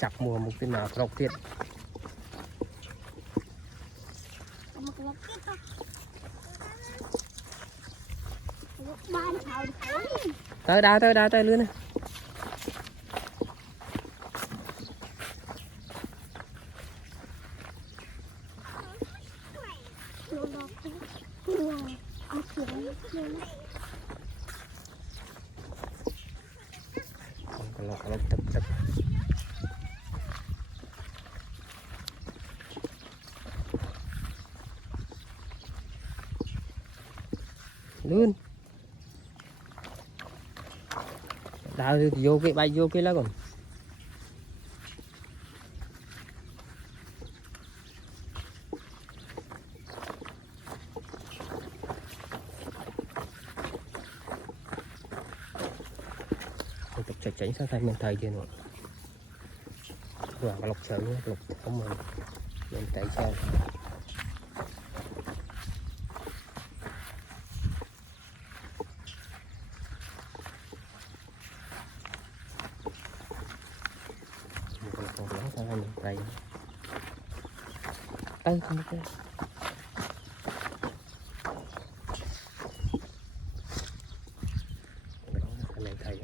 chặt mùa một cái nào lọc tiết tới đá lươn này lọc tập lươn đào vô cái bay vô cái lá còn tập chặt chảnh sang thay mình thay chưa nữa và lọc sợi lọc không mà mình tại sao đây tay không được này thầy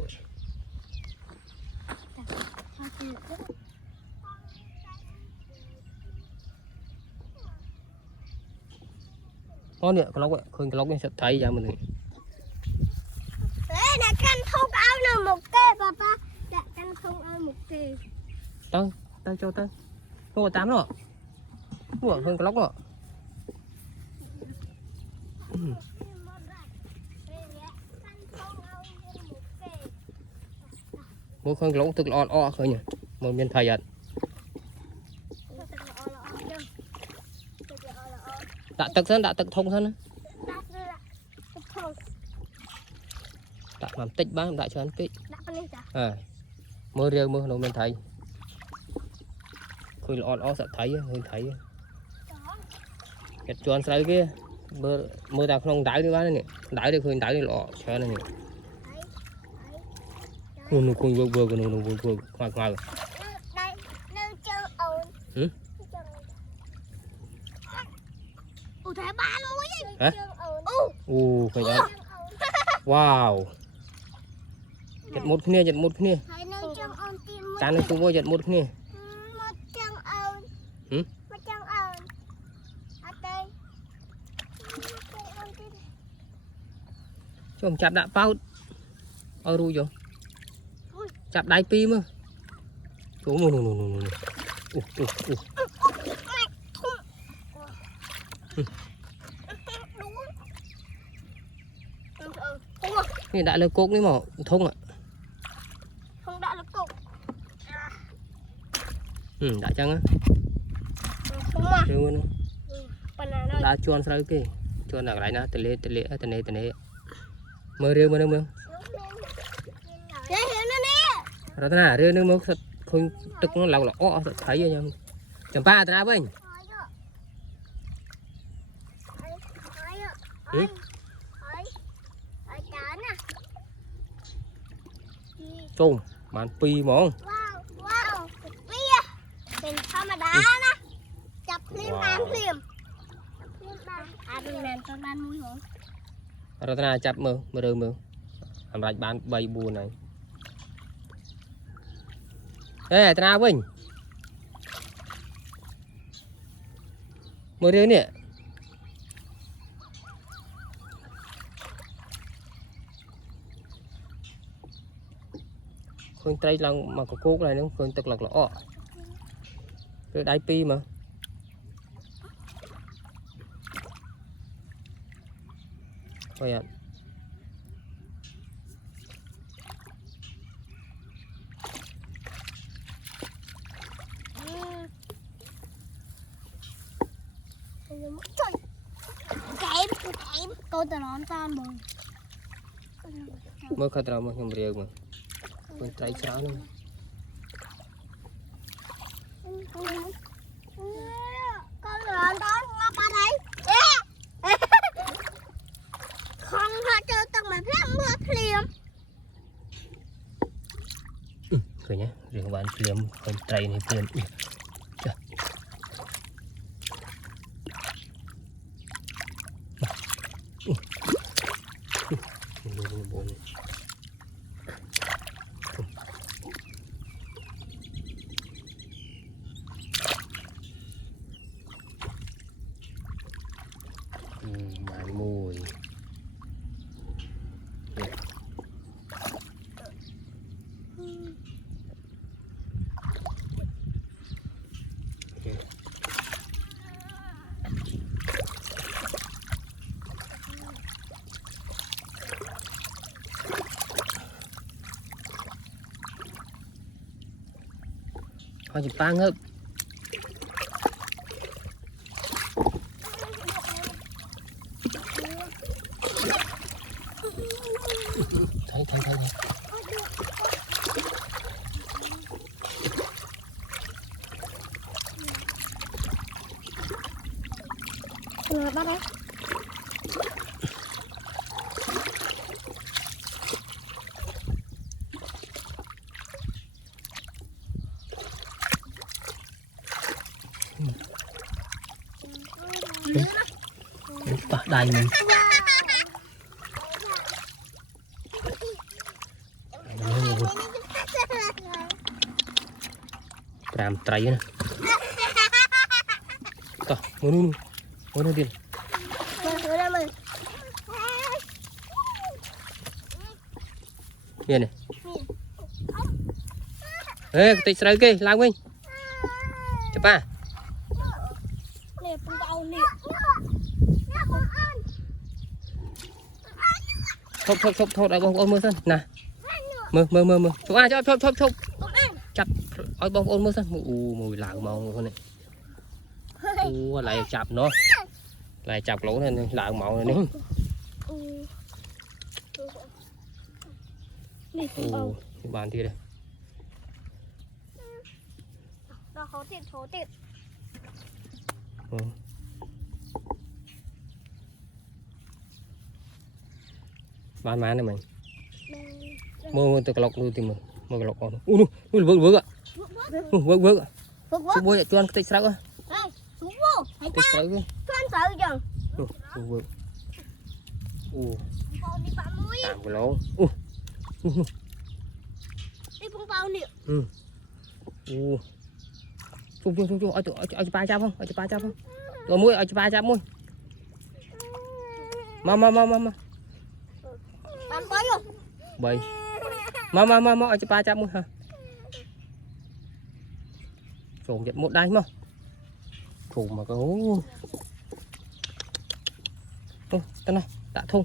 có nè cái lóc ấy khơi cái lóc này sẽ thấy ra mình đấy là căn không ao nào một kê papa là căn không ao một kê tay cho tay không có tám nữa khơi cái lóc nữa mỗi khơi cái lóc tức là o khơi nhỉ một miền thầy ạ đã tật thông thân đã làm tích bán đã cho anh tích mưa riêu mưa đâu mình thấy khơi là sẽ thấy hơi thấy cái chuồn sấy kia mưa ta không đáy đi bán này đáy đi khơi đáy đi lọ cho này nó khơi vừa khoa hả? Phải đó. Wow. Giật một kia. Cá nó không có giật một kia. Chúng chặt đã bao ở ru rồi. Chặt đáy pi mà. Này đại là cột đấy mà thông ạ. Không đại là cột. Đại chăng á. Không mà. Luôn. Đã chuồn sao kì. Chuồn là cái này tê lệ. Mơ riêu mà nương. Đây hiểu nó nè. Rồi thế nào riêu nương mơ không tức nó lọc ó thấy rồi nha. Chấm ba thế nào bên. Trông màn pi món. Wow, pi à.เป็นธรรมดานะจับพลิมบานพลิมดูแลตอนบ้านมุ้ยหง Rồi thế nào chặt mơ làm rạch bán bay buồn này. Ê thế nào Vinh mơ riêu nè. Khơi tây lần mà có cốt này nó khơi tức là ọ cái đáy pi mà thôi ạ kém tôi từ nó tan rồi mới khơi tao mà không riêu mà khơi tây sao nữa con lợn đó ngọc ở đây không hoa chơi tầng mà phép mưa phim cười nhé riêng bạn phim con trai này phim màn mùi coi chụp ba ngớp thấy bắt đấy. Đây mình làm trái nè to muốn đi nghe này ê tịch sợi kia lao mình chụp à thôi đại bông ôn mưa sân nè mưa chụp à chụp chặt ôi bông ôn mưa sân mùi lạ màu con này lại chập nó lại chập lỗ này lạ màu này nè bàn kia đây số tiền bán má này mày mua từ lọc luôn tìm mua lọc con vớt ạ vớt số bôi cho ăn cái sáo á cái sáo vớt làm cái lỗ đi phong bao nè chung ở ba trăm không ở ba trăm không rồi muối ở ba trăm muối mà bán bao nhiêu bảy mà ở ba trăm muối hả trộn giật một đáy mà thùng mà có tên này đã thùng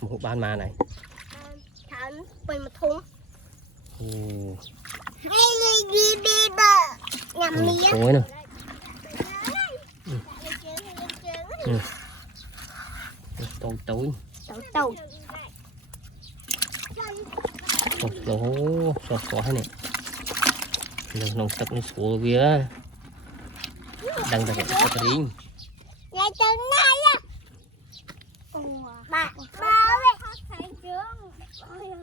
một ban mà này thằng bình một thùng nhầm mía tối nè tối số hay này nông sập nó số kia đang đặt cái gì ngay chân này á bà ơi